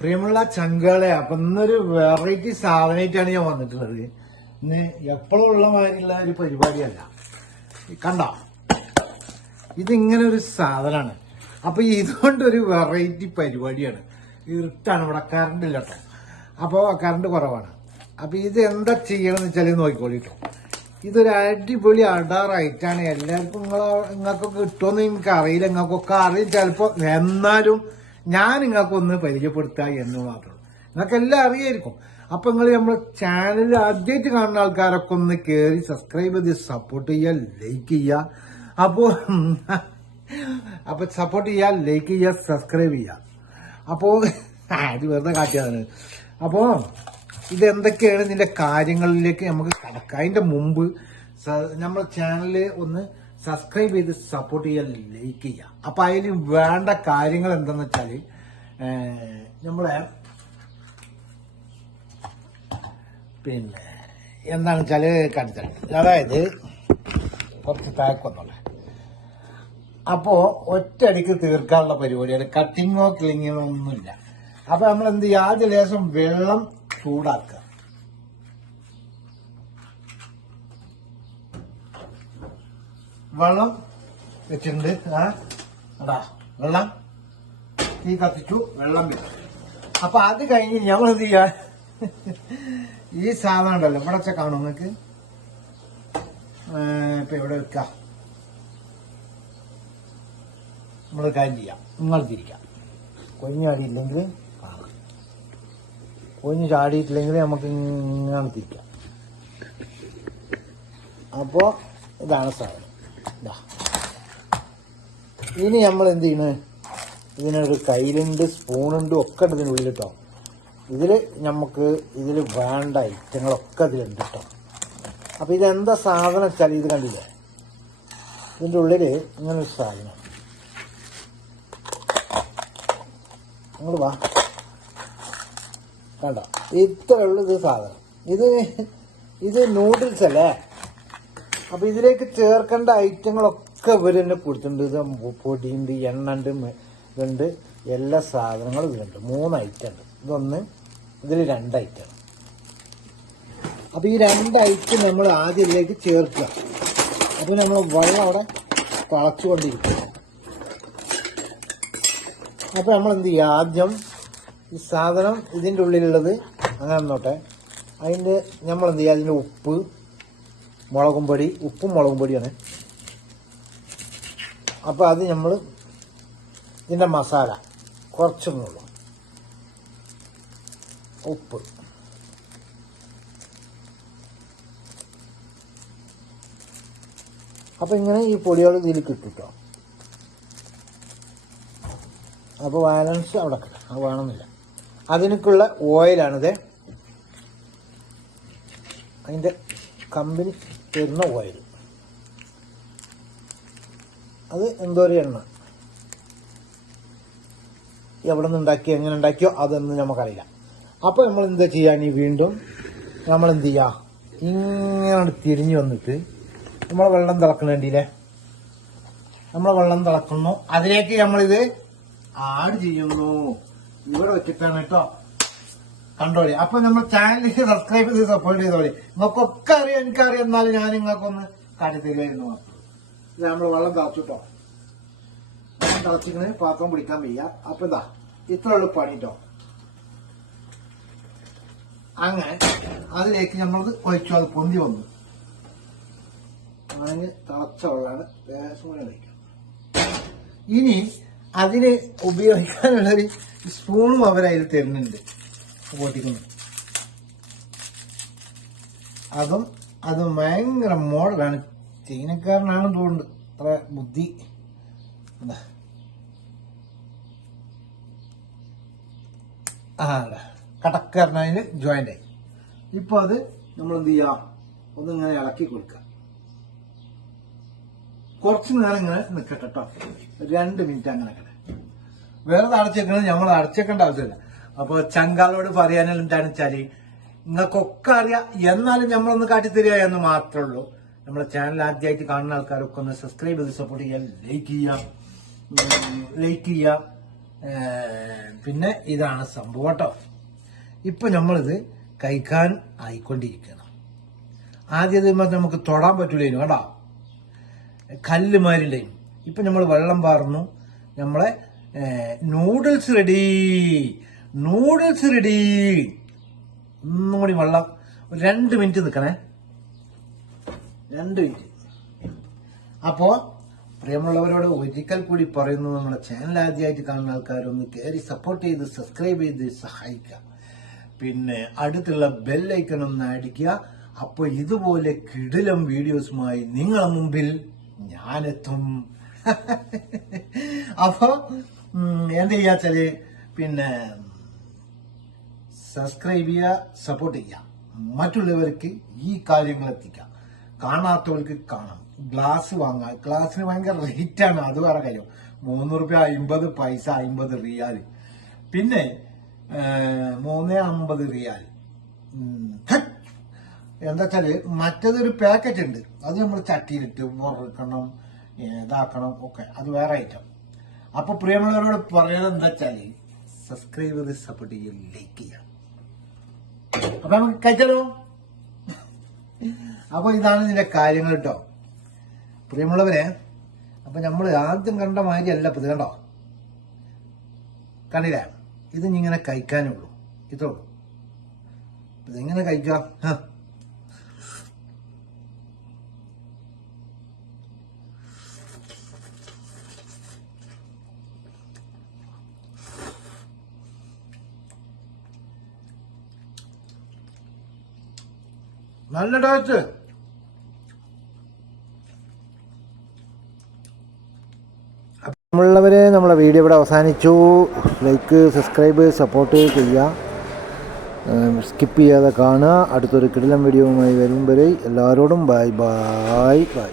പ്രിയമുള്ള ചങ്കളെ, അപ്പൊ ഇന്നൊരു വെറൈറ്റി സാധനമായിട്ടാണ് ഞാൻ വന്നിട്ടുള്ളത്. ഇന്ന് എപ്പോഴും ഉള്ള മാതിരിയുള്ള ഒരു പരിപാടിയല്ല. കണ്ടോ, ഇതിങ്ങനെ ഒരു സാധനമാണ്. അപ്പൊ ഇതുകൊണ്ടൊരു വെറൈറ്റി പരിപാടിയാണ്. ഇരുട്ടാണ്, ഇവിടെ കറണ്ട് ഇല്ല കേട്ടോ. അപ്പോൾ കറണ്ട് കുറവാണ്. അപ്പൊ ഇത് എന്താ ചെയ്യണമെന്ന് വെച്ചാൽ നോക്കിക്കോളിട്ടോ. ഇതൊരു അടിപൊളി അടാറായിട്ടാണ്. എല്ലാവർക്കും നിങ്ങൾക്കൊക്കെ കിട്ടുമെന്ന് എനിക്ക് അറിയില്ല, നിങ്ങൾക്കൊക്കെ അറിയും ചിലപ്പോ. എന്നാലും ഞാൻ നിങ്ങൾക്കൊന്ന് പരിചയപ്പെടുത്തുക എന്ന് മാത്രമേ. നിങ്ങൾക്ക് എല്ലാം അറിയായിരിക്കും. അപ്പൊ നിങ്ങൾ നമ്മുടെ ചാനൽ ആദ്യമായിട്ട് കാണുന്ന ആൾക്കാരൊക്കെ ഒന്ന് കയറി സബ്സ്ക്രൈബ് ചെയ്ത് സപ്പോർട്ട് ചെയ്യുക, ലൈക്ക് ചെയ്യുക. അപ്പൊ സപ്പോർട്ട് ചെയ്യുക, ലൈക്ക് ചെയ്യുക, സബ്സ്ക്രൈബ് ചെയ്യുക. അപ്പോ അത് വെറുതെ കാട്ടിയതാണ്. അപ്പോ ഇതെന്തൊക്കെയാണ് ഇതിന്റെ കാര്യങ്ങളിലേക്ക് നമുക്ക് കടക്കാം. അതിന്റെ മുമ്പ് നമ്മുടെ ചാനല് ഒന്ന് സബ്സ്ക്രൈബ് ചെയ്ത് സപ്പോർട്ട് ചെയ്യുക, ലൈക്ക് ചെയ്യുക. അപ്പൊ അതിന് വേണ്ട കാര്യങ്ങൾ എന്താന്ന് വെച്ചാല് നമ്മളെ പിന്നെ എന്താണെന്ന് വെച്ചാല് കണ്ടിട്ടുണ്ട്. അതായത് കുറച്ച് പാക്ക് വന്നോളെ. അപ്പോ ഒറ്റയടിക്ക് തീർക്കാനുള്ള പരിപാടിയാണ്. കട്ടിങ്ങോ ക്ലിങ്ങിങ്ങോ ഒന്നുമില്ല. അപ്പൊ നമ്മൾ എന്ത് ചെയ്യുക, ആദ്യം ലേശം വെള്ളം ചൂടാക്കുക. വെള്ളം വെച്ചിട്ടുണ്ട്. വെള്ളം തീ കത്തിച്ചു, വെള്ളം വെച്ചു. അപ്പൊ അത് കഴിഞ്ഞ് ഞങ്ങൾ എന്ത് ചെയ്യാ, ഈ സാധനം ഉണ്ടല്ലോ ഇവിടെ വെച്ചാൽ കാണും നിങ്ങൾക്ക്. ഇപ്പൊ ഇവിടെ വെക്കാം. നമ്മൾ കാര്യം ചെയ്യാം, നിങ്ങൾ തിരിക്കാം. കൊഞ്ഞ് ചാടിയില്ലെങ്കിൽ കാണാം, കൊഞ്ഞ് ചാടിയിട്ടില്ലെങ്കിൽ നമുക്ക് ഇങ്ങനെ തിരിക്കാം. അപ്പോ ഇതാണ് സാധനം. ഇനി നമ്മൾ എന്ത് ചെയ്യണ്, ഇതിനൊരു കയ്യിലുണ്ട്, സ്പൂണുണ്ട്, ഒക്കെ ഉണ്ട് ഇതിനുള്ളിൽ കേട്ടോ. ഇതിൽ നമുക്ക് ഇതിൽ വേണ്ട ഐറ്റങ്ങളൊക്കെ ഇതിലുണ്ട് കേട്ടോ. അപ്പൊ ഇതെന്താ സാധനം വെച്ചാൽ ഇത് കണ്ടില്ലേ, ഇതിൻ്റെ ഉള്ളിൽ ഇങ്ങനൊരു സാധനം. നിങ്ങൾ വാ, കണ്ട ഇത്ര ഉള്ളു ഇത് സാധനം. ഇത് നൂഡിൽസ് അല്ലേ. അപ്പൊ ഇതിലേക്ക് ചേർക്കേണ്ട ഐറ്റങ്ങളൊക്കെ ഇവർ തന്നെ കൊടുത്തിട്ടുണ്ട്. ഇത് പൊടിയുണ്ട്, എണ്ണ ഉണ്ട്, ഇതുണ്ട്, എല്ലാ സാധനങ്ങളും ഇതിലുണ്ട്. 3 ഐറ്റം ഉണ്ട്. ഇതിൽ 2 ഐറ്റം. അപ്പൊ ഈ 2 ഐറ്റം നമ്മൾ ആദ്യം ഇതിലേക്ക് ചേർക്കുക. അപ്പൊ നമ്മൾ വെള്ളം അവിടെ തിളച്ചുകൊണ്ടിരിക്കുക. അപ്പൊ നമ്മൾ എന്ത് ചെയ്യുക, ആദ്യം ഈ സാധനം ഇതിൻ്റെ ഉള്ളിലുള്ളത് അങ്ങനെ വന്നോട്ടെ. അതിൻ്റെ നമ്മൾ എന്ത് ചെയ്യുക, അതിൻ്റെ ഉപ്പും മുളകും പൊടിയാണ്. അപ്പോൾ അത് നമ്മൾ ഇതിൻ്റെ മസാല കുറച്ചൊന്നുള്ളൂ. ഉപ്പ്, അപ്പം ഇങ്ങനെ ഈ പൊടികൾ ഇതിൽ കിട്ടുട്ടോ. അപ്പോൾ ബാലൻസ് അവിടെ കിട്ടും, അത് വേണമെന്നില്ല. അതിനൊക്കെയുള്ള ഓയിലാണിത്. അതിൻ്റെ കമ്പനി തരുന്ന ഓയിൽ. അത് എന്തോ ഒരു എണ്ണ, എവിടെ നിന്ന് ഉണ്ടാക്കിയോ എങ്ങനെ ഉണ്ടാക്കിയോ അതൊന്നും നമുക്കറിയില്ല. അപ്പോൾ നമ്മൾ എന്താ ചെയ്യാൻ, വീണ്ടും നമ്മൾ എന്ത് ചെയ്യുക, ഇങ്ങനെ തിരിഞ്ഞു വന്നിട്ട് നമ്മളെ വെള്ളം തിളക്കണേണ്ടിയില്ലേ, നമ്മളെ വെള്ളം തിളക്കുന്നു. അതിലേക്ക് നമ്മളിത് ആഡ് ചെയ്യുന്നു. ഇവിടെ വെച്ചിട്ടാണ് കേട്ടോ, കണ്ടോളി. അപ്പൊ നമ്മൾ ചാനലിലേക്ക് സബ്സ്ക്രൈബ് ചെയ്ത് സപ്പോർട്ട് ചെയ്തോളി. നിങ്ങൾക്കൊക്കെ അറിയാം, എനിക്കറിയാം, എന്നാലും ഞാൻ നിങ്ങൾക്കൊന്ന് കാട്ടിത്തരുമായിരുന്നു മാത്രം. ഇത് നമ്മൾ വെള്ളം തിളച്ചിട്ടോ, വെള്ളം തിളച്ചിങ്ങനെ പാത്രം പിടിക്കാൻ വയ്യ. അപ്പൊ ഇതാ ഇത്ര ഉള്ളു പണി കേട്ടോ. അങ്ങനെ അതിലേക്ക് നമ്മളത് ഒഴിച്ചു. അത് പൊന്തി വന്നു. അതിന് തിളച്ച വെള്ളമാണ്, ലേശം കൂടെ ഒഴിക്കാം. ഇനി അതിന് ഉപയോഗിക്കാനുള്ളൊരു സ്പൂണും അവരതിൽ തരുന്നുണ്ട്, പൊട്ടിക്കുന്നു. അത് ഭയങ്കര മോഡലാണ്. ചൈനക്കാരനാണെന്ന് തോന്നുന്നുണ്ട്, അത്ര ബുദ്ധി. കടക്കാരനതിന് ജോയിന്റ് ആയി. ഇപ്പൊ അത് നമ്മൾ എന്ത് ചെയ്യാം, ഒന്നിങ്ങനെ ഇളക്കി കൊടുക്കുക. കുറച്ച് നേരം ഇങ്ങനെ നിൽക്കട്ടെ കേട്ടോ, 2 മിനിറ്റ് അങ്ങനെ കിട്ടെ. വേറെ അടച്ചേക്കണത് നമ്മൾ അടച്ചേക്കേണ്ട ആവശ്യമില്ല. അപ്പൊ ചങ്കാളോട് പറയാനും എന്താണെന്ന് വെച്ചാല്, നിങ്ങൾക്കൊക്കെ അറിയാം, എന്നാലും നമ്മളൊന്ന് കാട്ടിത്തരിക എന്ന് മാത്രമേ ഉള്ളൂ. നമ്മളെ ചാനൽ ആദ്യമായിട്ട് കാണുന്ന ആൾക്കാരൊക്കെ ഒന്ന് സബ്സ്ക്രൈബ് ചെയ്ത് സപ്പോർട്ട് ചെയ്യുക, ലൈക്ക് ചെയ്യുക. പിന്നെ ഇതാണ് സംഭവം കേട്ടോ. ഇപ്പൊ നമ്മളിത് കഴിക്കാൻ ആയിക്കൊണ്ടിരിക്കണം. ആദ്യം നമുക്ക് തൊടാൻ പറ്റൂലേനു കേട്ടോ, കല്ലുമാരുണ്ടായിരുന്നു. ഇപ്പൊ നമ്മൾ വെള്ളം പാർന്നു, നമ്മളെ നൂഡിൽസ് റെഡി. ഒന്നും കൂടി വെള്ളം 2 മിനിറ്റ് നിൽക്കണേ, 2 മിനിറ്റ്. അപ്പോ പ്രിയമുള്ളവരോട് ഒരിക്കൽ കൂടി പറയുന്നു, നമ്മുടെ ചാനൽ ആദ്യമായിട്ട് കാണുന്ന ആൾക്കാരൊന്ന് കയറി സപ്പോർട്ട് ചെയ്ത് സബ്സ്ക്രൈബ് ചെയ്ത് സഹായിക്കുക. പിന്നെ അടുത്തുള്ള ബെല്ലൈക്കൺ ഒന്ന് അടിക്കുക. അപ്പോൾ ഇതുപോലെ കിടിലം വീഡിയോസുമായി നിങ്ങളെ മുമ്പിൽ ഞാനെത്തും. അപ്പൊ എന്ത് ചെയ്യാച്ചാല് പിന്നെ സബ്സ്ക്രൈബ് ചെയ്യുക, സപ്പോർട്ട് ചെയ്യുക, മറ്റുള്ളവർക്ക് ഈ കാര്യങ്ങൾ എത്തിക്കാം. കാണാത്തവർക്ക് കാണാം. ഗ്ലാസ് വാങ്ങാം. ഗ്ലാസ്സിന് ഭയങ്കര റേറ്റാണ്, അത് വേറെ കാര്യം. 3 രൂപ 50 പൈസ 50 റിയാൽ. പിന്നെ 3.50 റിയാൽ. എന്താ വെച്ചാല് മറ്റേതൊരു പാക്കറ്റ് ഉണ്ട്, അത് നമ്മൾ ചട്ടിയിലിട്ട് വറുക്കണം, ഇതാക്കണം ഒക്കെ, അത് വേറെ ഐറ്റം. അപ്പൊ പ്രിയമുള്ളവരോട് പറയുന്നത് എന്താ വെച്ചാല് സബ്സ്ക്രൈബ് ചെയ്ത് സപ്പോർട്ട് ചെയ്യുക, ലൈക്ക് ചെയ്യാം. അപ്പൊ നമുക്ക് കഴിച്ചാലോ. അപ്പൊ ഇതാണ് ഇതിന്റെ കാര്യങ്ങൾ കേട്ടോ പ്രിയമുള്ളവരെ. അപ്പൊ നമ്മൾ ആദ്യം കണ്ട മാതിരി അല്ല ഇത് കണ്ടോ, കണ്ടില്ലേ? ഇത് ഇങ്ങനെ കഴിക്കാനേ ഉള്ളൂ, ഇത്രേ ഉള്ളൂ. ഇതെങ്ങനെ കഴിക്കാം? നല്ല ടേസ്റ്റ്. നമ്മളുള്ളവരെ നമ്മളെ വീഡിയോ ഇവിടെ അവസാനിച്ചു. ലൈക്ക്, സബ്സ്ക്രൈബ്, സപ്പോർട്ട് ചെയ്യുക, സ്കിപ്പ് ചെയ്യാതെ കാണുക. അടുത്തൊരു കിടിലൻ വീഡിയോയുമായി വരും വരെ എല്ലാവരോടും ബൈ ബൈ ബൈ.